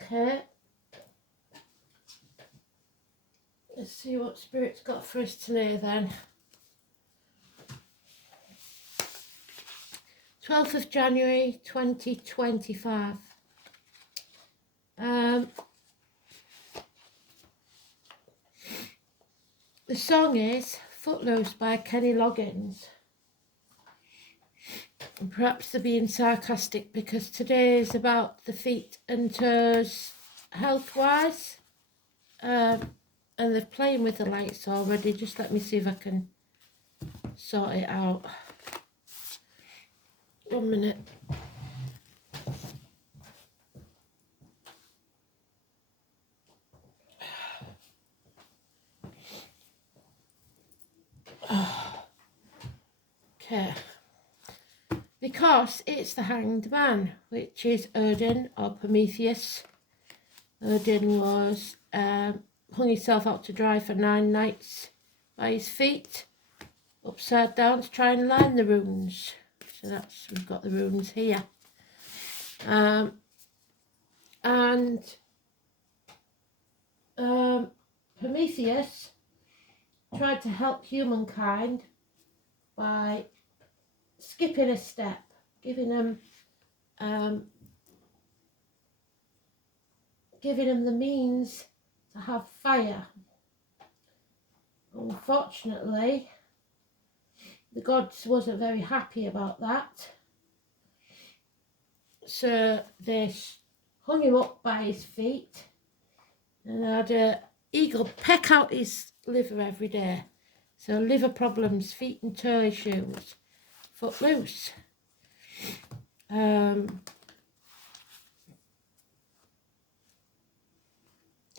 Okay. Let's see what Spirit's got for us today then. 12th of January 2025. The song is Footloose by Kenny Loggins. And perhaps they're being sarcastic because today is about the feet and toes health-wise. And they're playing with the lights already. Just let me see if I can sort it out. 1 minute. Okay. Because it's the Hanged Man, which is Odin or Prometheus. Odin was hung himself out to dry for 9 nights by his feet, upside down, to try and learn the runes. So we've got the runes here. Prometheus tried to help humankind by skipping a step, giving them the means to have fire. Unfortunately, the gods wasn't very happy about that, so they hung him up by his feet and had an eagle peck out his liver every day. So liver problems, feet and toe issues, footloose.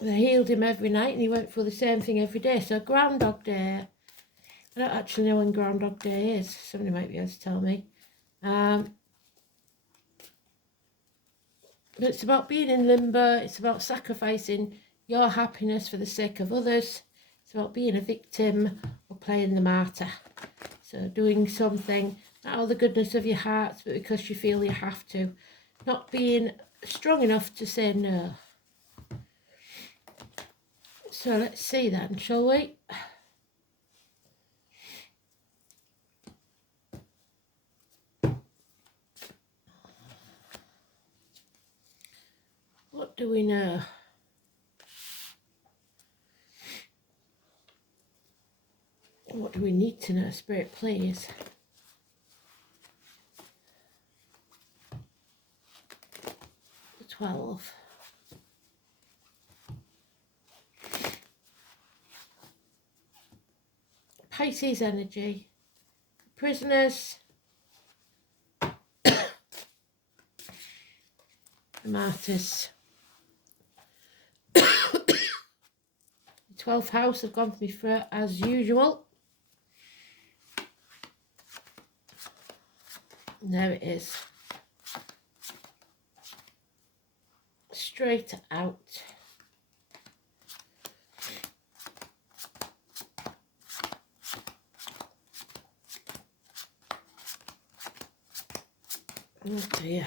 They healed him every night and he went through the same thing every day. So Groundhog Day, I don't actually know when Groundhog Day is. Somebody might be able to tell me. But it's about being in limbo. It's about sacrificing your happiness for the sake of others. It's about being a victim or playing the martyr. So doing something, not out of the goodness of your heart, but because you feel you have to. Not being strong enough to say no. So let's see then, shall we? What do we know? What do we need to know, Spirit, please? The 12. Pisces energy. Prisoners. The martyrs. The 12th house have gone for me for as usual. And there it is. Straight out. Oh dear.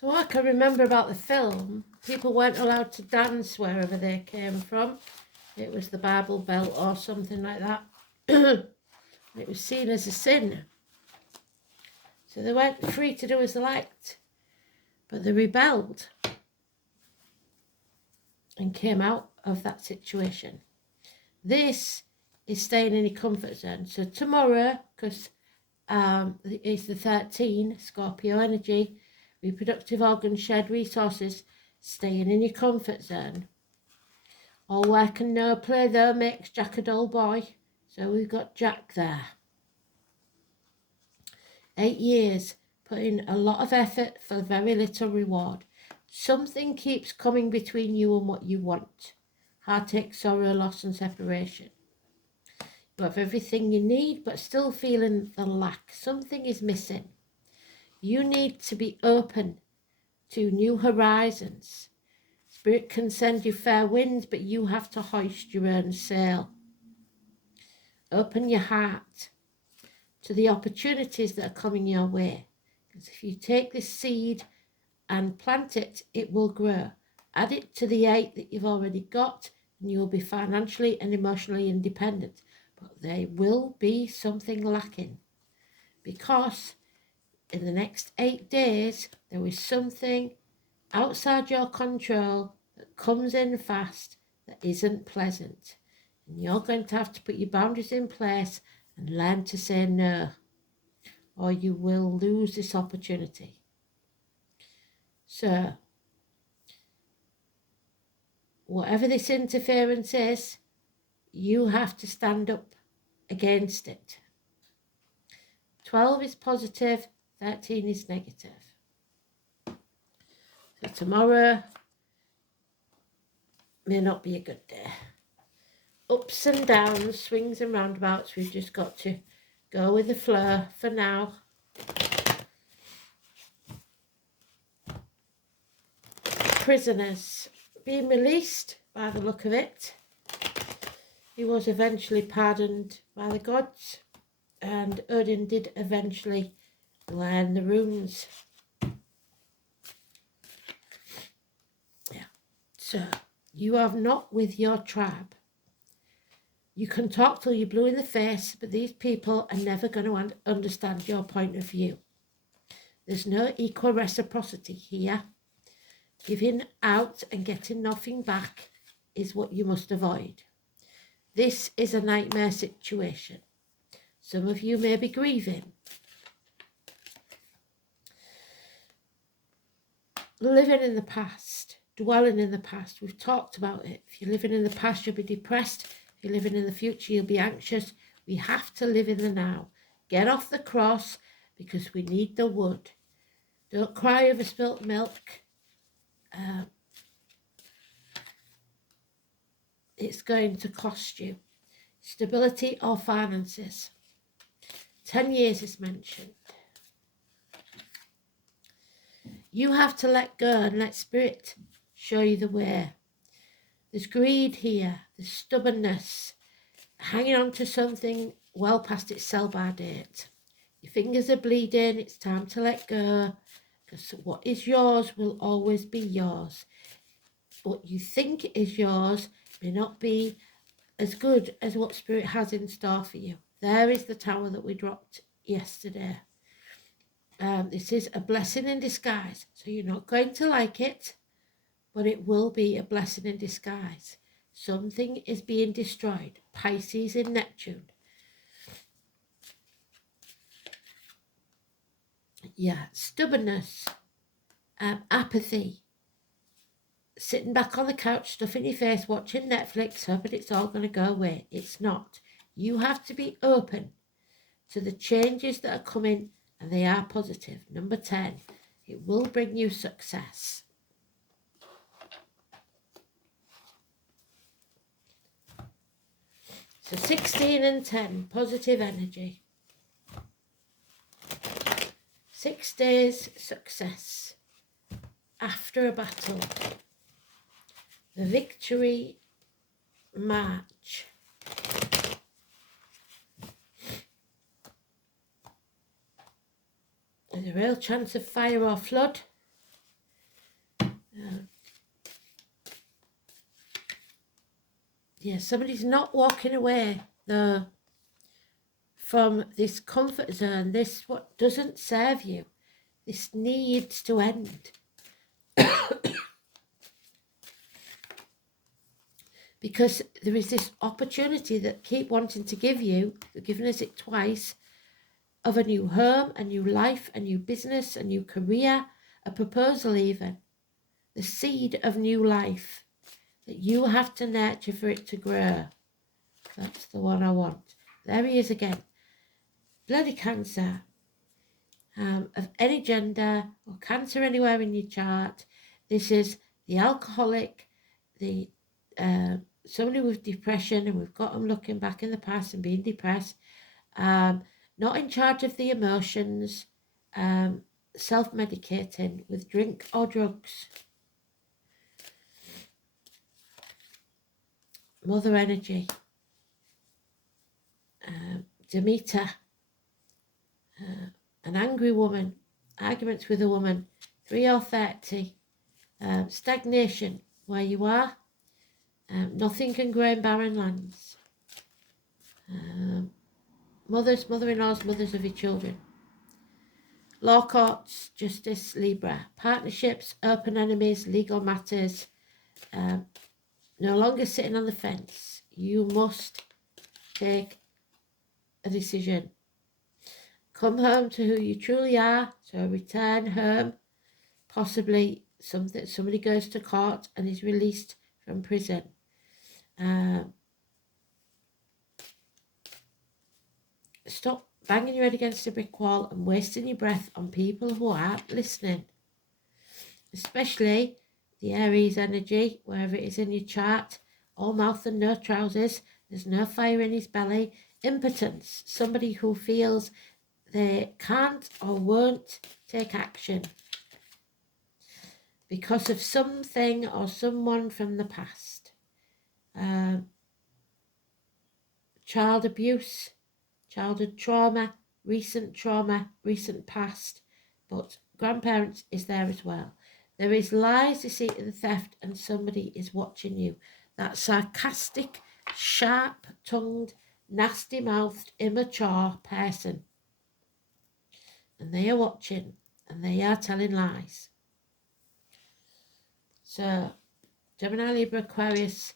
So what I can remember about the film, people weren't allowed to dance wherever they came from. It was the Bible Belt or something like that. It was seen as a sin. So they weren't free to do as they liked. But they rebelled and came out of that situation. This is staying in your comfort zone. So tomorrow, because it's the 13, Scorpio energy, reproductive organs, shared resources, staying in your comfort zone. All work and no play though makes Jack a dull boy. So we've got Jack there. 8 years, putting a lot of effort for very little reward. Something keeps coming between you and what you want. Heartache, sorrow, loss and separation. Got everything you need, but still feeling the lack. Something is missing. You need to be open to new horizons. Spirit can send you fair winds, but you have to hoist your own sail. Open your heart to the opportunities that are coming your way. Because if you take this seed and plant it, it will grow. Add it to the 8 that you've already got, and you'll be financially and emotionally independent. But there will be something lacking, because in the next 8 days, there is something outside your control that comes in fast that isn't pleasant. And you're going to have to put your boundaries in place and learn to say no, or you will lose this opportunity. So, whatever this interference is, you have to stand up against it. 12 is positive, 13 is negative. So tomorrow may not be a good day. Ups and downs, swings and roundabouts. We've just got to go with the flow for now. Prisoners being released by the look of it. He was eventually pardoned by the gods, and Odin did eventually learn the runes. Yeah. So you are not with your tribe. You can talk till you're blue in the face, but these people are never going to understand your point of view. There's no equal reciprocity here. Giving out and getting nothing back is what you must avoid. This is a nightmare situation. Some of you may be grieving. Living in the past, dwelling in the past. We've talked about it. If you're living in the past, you'll be depressed. If you're living in the future, you'll be anxious. We have to live in the now. Get off the cross, because we need the wood. Don't cry over spilt milk. It's going to cost you. Stability or finances. 10 years is mentioned. You have to let go and let spirit show you the way. There's greed here. There's stubbornness. Hanging on to something well past its sell-by date. Your fingers are bleeding. It's time to let go. Because what is yours will always be yours. What you think is yours may not be as good as what spirit has in store for you. There is the tower that we dropped yesterday. This is a blessing in disguise. So you're not going to like it, but it will be a blessing in disguise. Something is being destroyed. Pisces in Neptune. Yeah, stubbornness, apathy, sitting back on the couch, stuffing your face, watching Netflix, hoping it's all going to go away. It's not. You have to be open to the changes that are coming, and they are positive. Number 10, it will bring you success. So 16 and 10, positive energy. 6 days success after a battle. The victory march. There's a real chance of fire or flood. Yeah, somebody's not walking away though from this comfort zone. This what doesn't serve you. This needs to end. Because there is this opportunity that keep wanting to give you, they've given us it twice, of a new home, a new life, a new business, a new career, a proposal even. The seed of new life that you have to nurture for it to grow. That's the one I want. There he is again. Bloody Cancer. Of any gender or Cancer anywhere in your chart. This is the alcoholic, the somebody with depression, and we've got them looking back in the past and being depressed, not in charge of the emotions, self-medicating with drink or drugs. Mother energy, Demeter, an angry woman, arguments with a woman, 3 or 30, stagnation where you are, nothing can grow in barren lands, mothers, mother-in-laws, mothers of your children, law courts, justice, Libra, partnerships, open enemies, legal matters, no longer sitting on the fence. You must take a decision. Come home to who you truly are, so return home. Possibly somebody goes to court and is released from prison. Stop banging your head against a brick wall and wasting your breath on people who aren't listening. Especially the Aries energy, wherever it is in your chart, all mouth and no trousers, there's no fire in his belly, impotence, somebody who feels they can't or won't take action because of something or someone from the past. Child abuse, childhood trauma, recent past, but grandparents is there as well. There is lies, deceit and theft, and somebody is watching you. That sarcastic, sharp-tongued, nasty-mouthed, immature person. And they are watching, and they are telling lies. So, Gemini, Libra, Aquarius,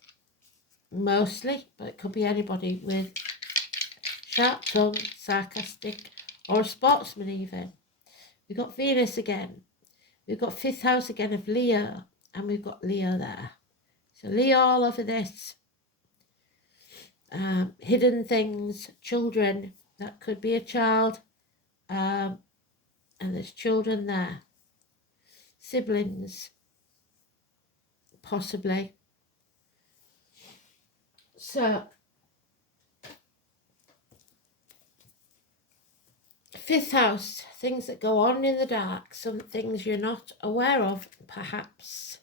mostly, but it could be anybody with sharp tongue, sarcastic, or a sportsman even. We've got Venus again. We've got 5th house again of Leo, and we've got Leo there. So Leo all over this. Hidden things, children, that could be a child, and there's children there. Siblings, possibly. So, 5th house, things that go on in the dark, some things you're not aware of, perhaps.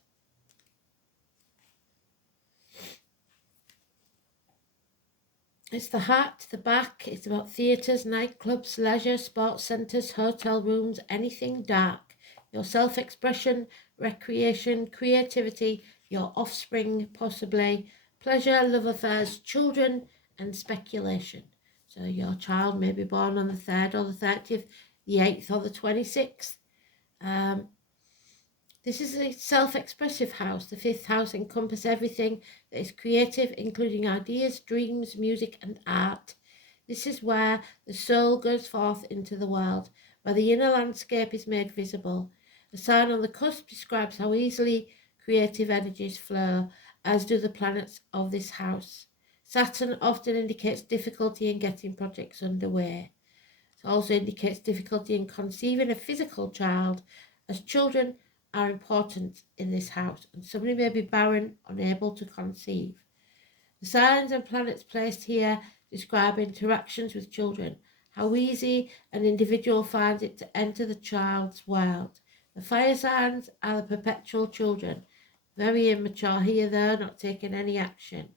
It's the heart, the back, it's about theatres, nightclubs, leisure, sports centres, hotel rooms, anything dark. Your self-expression, recreation, creativity, your offspring, possibly, pleasure, love affairs, children, and speculation. So your child may be born on the 3rd or the 30th, the 8th or the 26th. This is a self-expressive house. The 5th house encompasses everything that is creative, including ideas, dreams, music, and art. This is where the soul goes forth into the world, where the inner landscape is made visible. The sign on the cusp describes how easily creative energies flow, as do the planets of this house. Saturn often indicates difficulty in getting projects underway. It also indicates difficulty in conceiving a physical child, as children are important in this house, and somebody may be barren, unable to conceive. The signs and planets placed here describe interactions with children, how easy an individual finds it to enter the child's world. The fire signs are the perpetual children, very immature here though, not taking any action.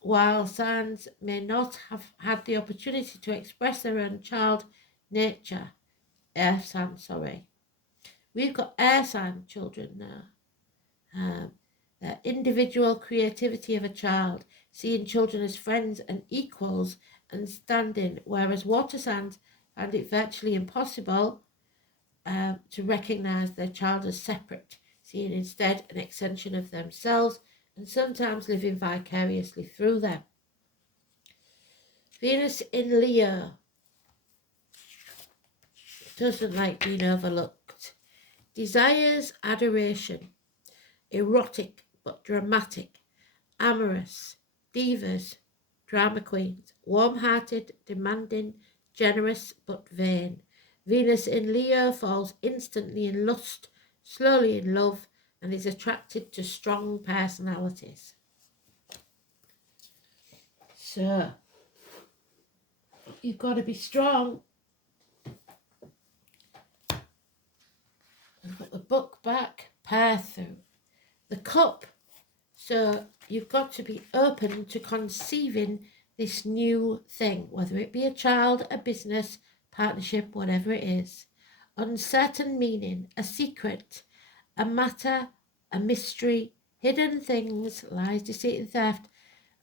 While signs may not have had the opportunity to express their own child nature, air sign, we've got air sign children now. The individual creativity of a child, seeing children as friends and equals and standing, whereas water signs find it virtually impossible to recognise their child as separate, seeing instead an extension of themselves and sometimes living vicariously through them. Venus in Leo doesn't like being overlooked. Desires adoration, erotic but dramatic, amorous, divas, drama queens, warm-hearted, demanding, generous but vain. Venus in Leo falls instantly in lust, slowly in love, and is attracted to strong personalities. So, you've got to be strong. I've got the book back, Pair Through. The cup. So, you've got to be open to conceiving this new thing, whether it be a child, a business, partnership, whatever it is. Uncertain meaning, a secret, a matter, a mystery, hidden things, lies, deceit and theft,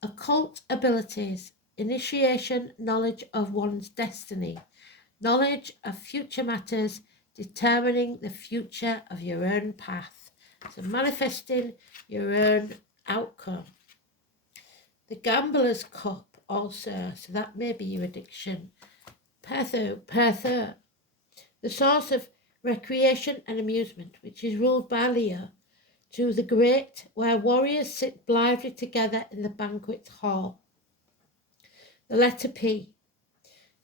occult abilities, initiation, knowledge of one's destiny, knowledge of future matters, determining the future of your own path. So manifesting your own outcome. The gambler's cup also, so that may be your addiction. Pertho, the source of recreation and amusement, which is ruled by Leo, to the great, where warriors sit blithely together in the banquet hall. The letter P.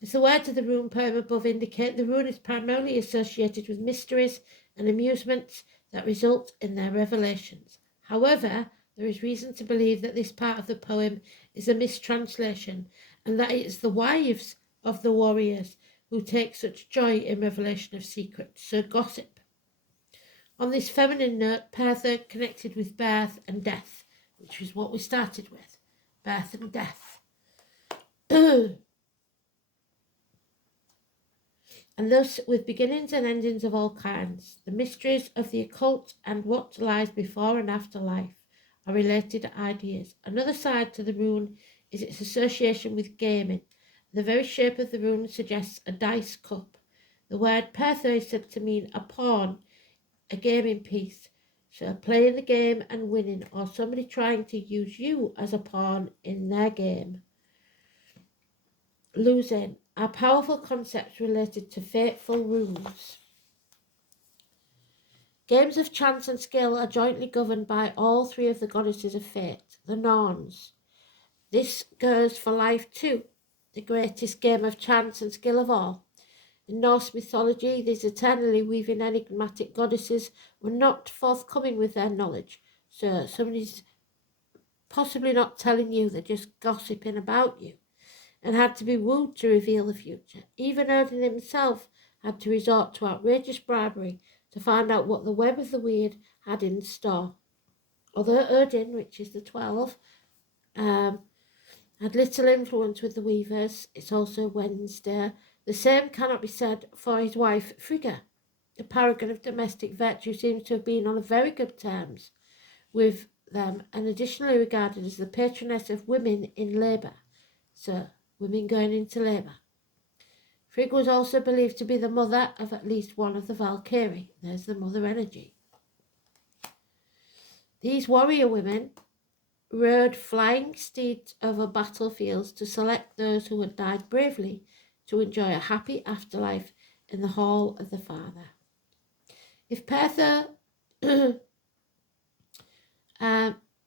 As the words of the rune poem above indicate, the rune is primarily associated with mysteries and amusements that result in their revelations. However, there is reason to believe that this part of the poem is a mistranslation, and that it is the wives of the warriors who take such joy in revelation of secrets. So gossip. On this feminine note, Pertha connected with birth and death, which is what we started with. Birth and death. And thus with beginnings and endings of all kinds, the mysteries of the occult and what lies before and after life are related ideas. Another side to the rune is its association with gaming. The very shape of the rune suggests a dice cup. The word Pertha is said to mean a pawn, a gaming piece. So playing the game and winning, or somebody trying to use you as a pawn in their game. Losing are powerful concepts related to fateful runes. Games of chance and skill are jointly governed by all three of the goddesses of fate, the Norns. This goes for life too, the greatest game of chance and skill of all. In Norse mythology, these eternally weaving enigmatic goddesses were not forthcoming with their knowledge. So somebody's possibly not telling you, they're just gossiping about you, and had to be wooed to reveal the future. Even Odin himself had to resort to outrageous bribery to find out what the web of the weird had in store. Although Odin, which is the 12, had little influence with the weavers, it's also Wednesday. The same cannot be said for his wife Frigga. The paragon of domestic virtue seems to have been on very good terms with them, and additionally regarded as the patroness of women in labour. So, women going into labour. Frigg was also believed to be the mother of at least one of the Valkyrie. There's the mother energy. These warrior women rode flying steeds over battlefields to select those who had died bravely to enjoy a happy afterlife in the hall of the Father. If Pertha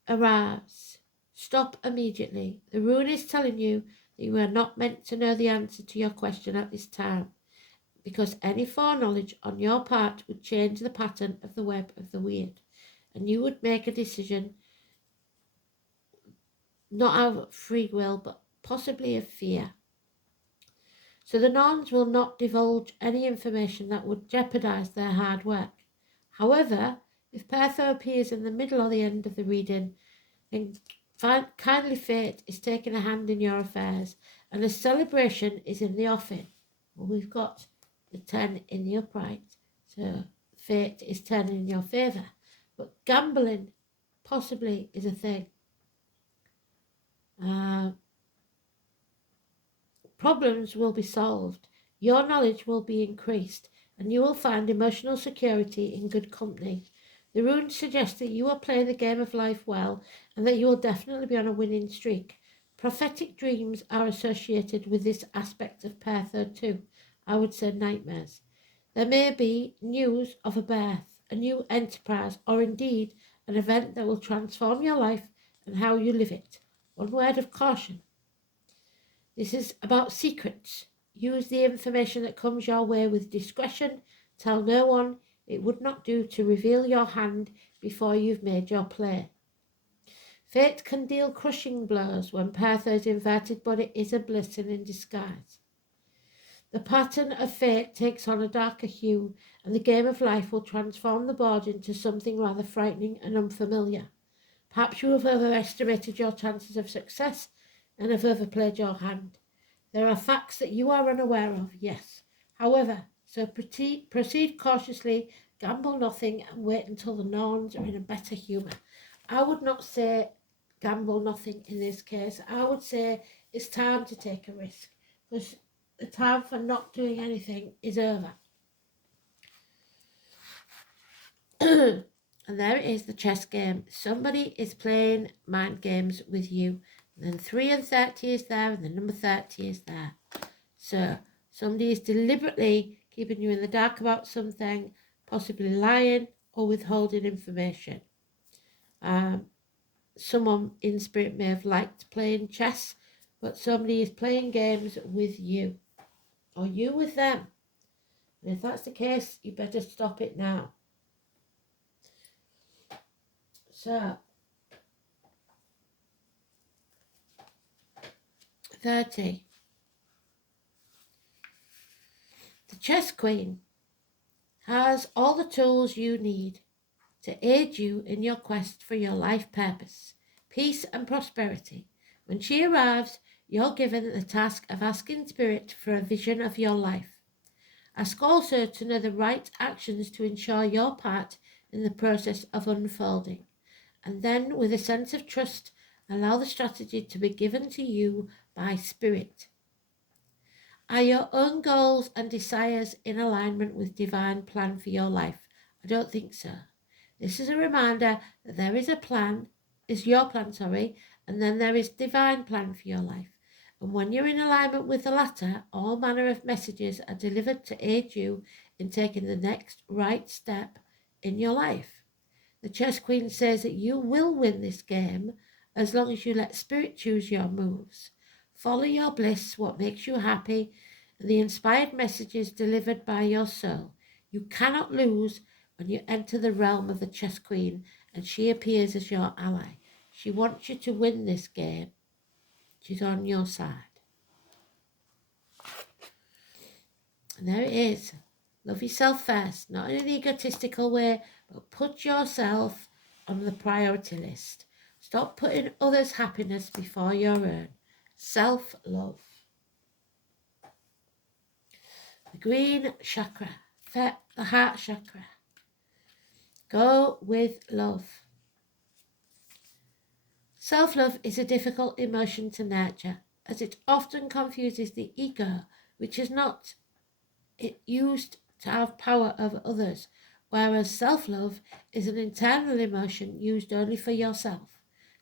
arrives, stop immediately. The rune is telling you that you are not meant to know the answer to your question at this time, because any foreknowledge on your part would change the pattern of the web of the weird, and you would make a decision not out of free will, but possibly of fear. So the Norns will not divulge any information that would jeopardize their hard work. However, if Pertha appears in the middle or the end of the reading, then kindly fate is taking a hand in your affairs, and a celebration is in the offing. Well, we've got the 10 in the upright, so fate is turning in your favour. But gambling possibly is a thing. Problems will be solved, your knowledge will be increased, and you will find emotional security in good company. The runes suggest that you are playing the game of life well, and that you will definitely be on a winning streak. Prophetic dreams are associated with this aspect of Pertha too. I would say nightmares. There may be news of a birth, a new enterprise, or indeed an event that will transform your life and how you live it. One word of caution. This is about secrets. Use the information that comes your way with discretion. Tell no one. It would not do to reveal your hand before you've made your play. Fate can deal crushing blows when Pertho is inverted, but it is a blessing in disguise. The pattern of fate takes on a darker hue, and the game of life will transform the board into something rather frightening and unfamiliar. Perhaps you have overestimated your chances of success and have overplayed your hand. There are facts that you are unaware of, yes. However, so proceed cautiously, gamble nothing, and wait until the Norns are in a better humour. I would not say gamble nothing in this case. I would say it's time to take a risk, because the time for not doing anything is over. And there it is, the chess game. Somebody is playing mind games with you. And then 3 and 30 is there, and the number 30 is there. So somebody is deliberately keeping you in the dark about something, possibly lying or withholding information. Someone in spirit may have liked playing chess, but somebody is playing games with you, or you with them. And if that's the case, you better stop it now. So, 30. The chess queen has all the tools you need to aid you in your quest for your life purpose, peace and prosperity. When she arrives, you're given the task of asking Spirit for a vision of your life. Ask also to know the right actions to ensure your part in the process of unfolding. And then, with a sense of trust, allow the strategy to be given to you by Spirit. Are your own goals and desires in alignment with divine plan for your life? I don't think so. This is a reminder that there is a plan, is your plan, and then there is divine plan for your life. And when you're in alignment with the latter, all manner of messages are delivered to aid you in taking the next right step in your life. The chess queen says that you will win this game as long as you let Spirit choose your moves. Follow your bliss, what makes you happy, and the inspired messages delivered by your soul. You cannot lose when you enter the realm of the chess queen and she appears as your ally. She wants you to win this game. She's on your side. And there it is. Love yourself first, not in an egotistical way, but put yourself on the priority list. Stop putting others' happiness before your own. Self-love. The green chakra, the heart chakra. Go with love. Self-love is a difficult emotion to nurture, as it often confuses the ego, which is not used to have power over others, whereas self-love is an internal emotion used only for yourself.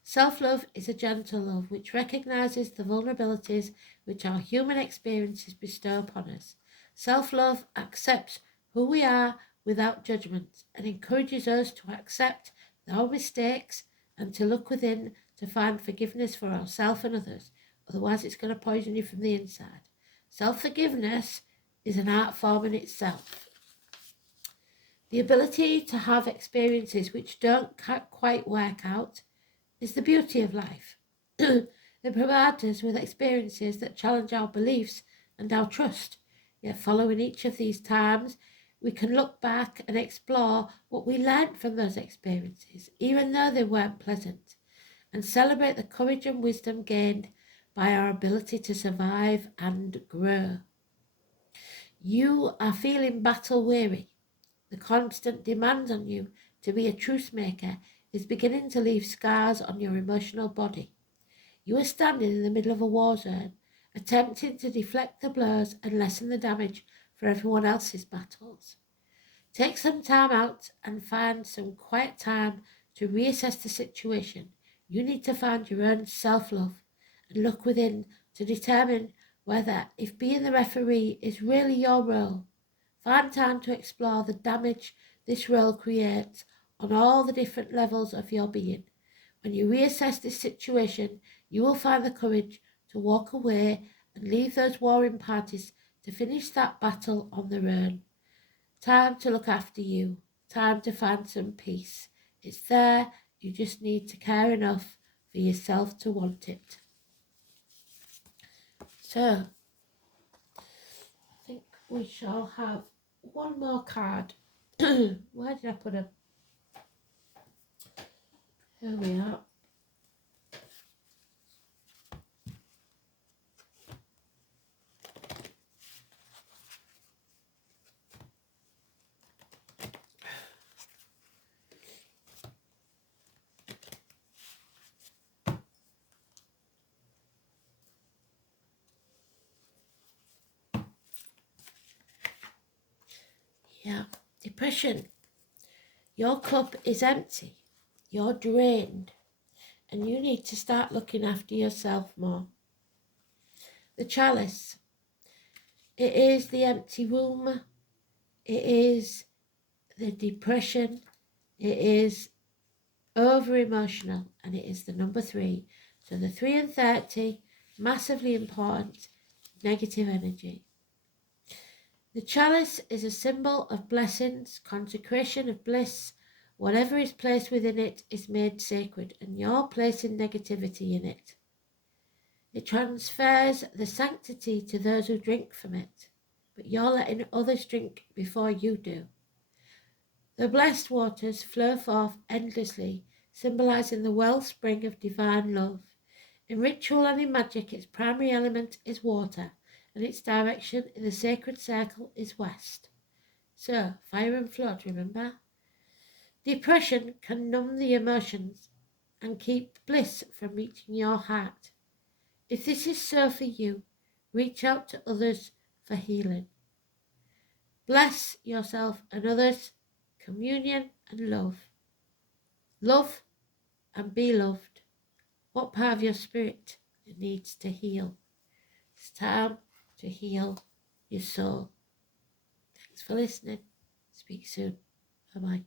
Self-love is a gentle love which recognizes the vulnerabilities which our human experiences bestow upon us. Self-love accepts who we are without judgment and encourages us to accept our mistakes and to look within to find forgiveness for ourselves and others. Otherwise, it's going to poison you from the inside. Self-forgiveness is an art form in itself. The ability to have experiences which don't quite work out is the beauty of life. They provide us with experiences that challenge our beliefs and our trust. Yet following each of these times, we can look back and explore what we learned from those experiences, even though they weren't pleasant, and celebrate the courage and wisdom gained by our ability to survive and grow. You are feeling battle weary. The constant demand on you to be a truce maker is beginning to leave scars on your emotional body. You are standing in the middle of a war zone, attempting to deflect the blows and lessen the damage for everyone else's battles. Take some time out and find some quiet time to reassess the situation. You need to find your own self-love and look within to determine whether, if being the referee is really your role. Find time to explore the damage this role creates on all the different levels of your being. When you reassess this situation, you will find the courage to walk away and leave those warring parties to finish that battle on their own. Time to look after you. Time to find some peace. It's there. You just need to care enough for yourself to want it. So, I think we shall have one more card. Where did I put them? Here we are. Yeah, depression. Your cup is empty. You're drained. And you need to start looking after yourself more. The chalice. It is the empty room. It is the depression. It is over emotional. And it is the number 3. So the 3 and 30, massively important, negative energy. The chalice is a symbol of blessings, consecration of bliss. Whatever is placed within it is made sacred, and you're placing negativity in it. It transfers the sanctity to those who drink from it, but you're letting others drink before you do. The blessed waters flow forth endlessly, symbolizing the wellspring of divine love. In ritual and in magic, its primary element is water, and its direction in the sacred circle is west. So, fire and flood, remember? Depression can numb the emotions and keep bliss from reaching your heart. If this is so for you, reach out to others for healing. Bless yourself and others, communion and love. Love and be loved. What part of your spirit needs to heal? It's time to heal your soul. Thanks for listening. Speak soon. Bye-bye.